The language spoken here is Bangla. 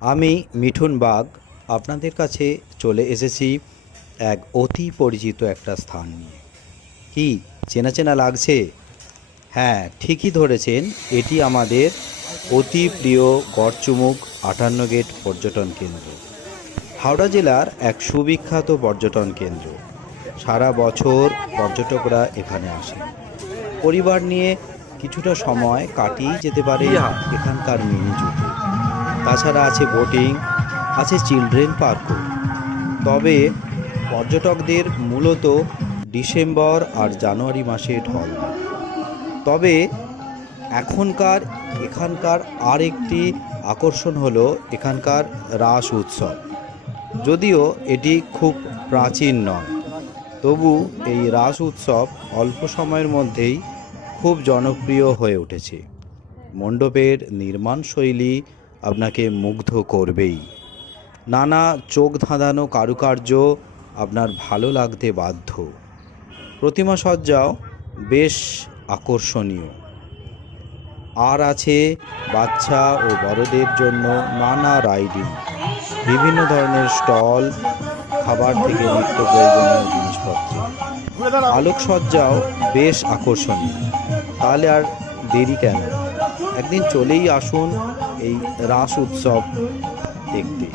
আমি মিঠুন বাগ আপনাদের কাছে চলে এসেছি এক অতি পরিচিত একটা স্থান নিয়ে। কি চেনা চেনা লাগছে? হ্যাঁ ঠিকই ধরেছেন এটি আমাদের অতি প্রিয় গড়চুমুক আটান্ন গেট পর্যটন কেন্দ্র। হাওড়া জেলার এক সুবিখ্যাত পর্যটন কেন্দ্র। সারা বছর পর্যটকরা এখানে আসেন। পরিবার নিয়ে কিছুটা সময় কাটিয়ে যেতে পারে এখানকার মিনি জুতে তাছাড়া আছে বোটিং, আছে চিলড্রেন পার্কও। তবে পর্যটকদের মূলত ডিসেম্বর আর জানুয়ারি মাসে ঢল। তবে এখনকার, এখানকার আরেকটি আকর্ষণ হলো এখানকার রাস উৎসব। যদিও এটি খুব প্রাচীন নয়, তবু এই রাস উৎসব অল্প সময়ের মধ্যেই খুব জনপ্রিয় হয়ে উঠেছে। মণ্ডপের নির্মাণ শৈলী আপনাকে মুগ্ধ করবেই। নানা চোখ ধাঁধানো কারুকার্য আপনার ভালো লাগতে বাধ্য। প্রতিমা সজ্জাও বেশ আকর্ষণীয়। আর আছে বাচ্চা ও বড়দের জন্য নানা রাইডিং। বিভিন্ন ধরনের স্টল, খাবার থেকে নিত্য প্রয়োজনীয় জিনিসপত্র। আলোকসজ্জাও বেশ আকর্ষণীয়। তাহলে আর দেরি কেন? একদিন চলেই আসুন এই রাস উৎসব দেখতে।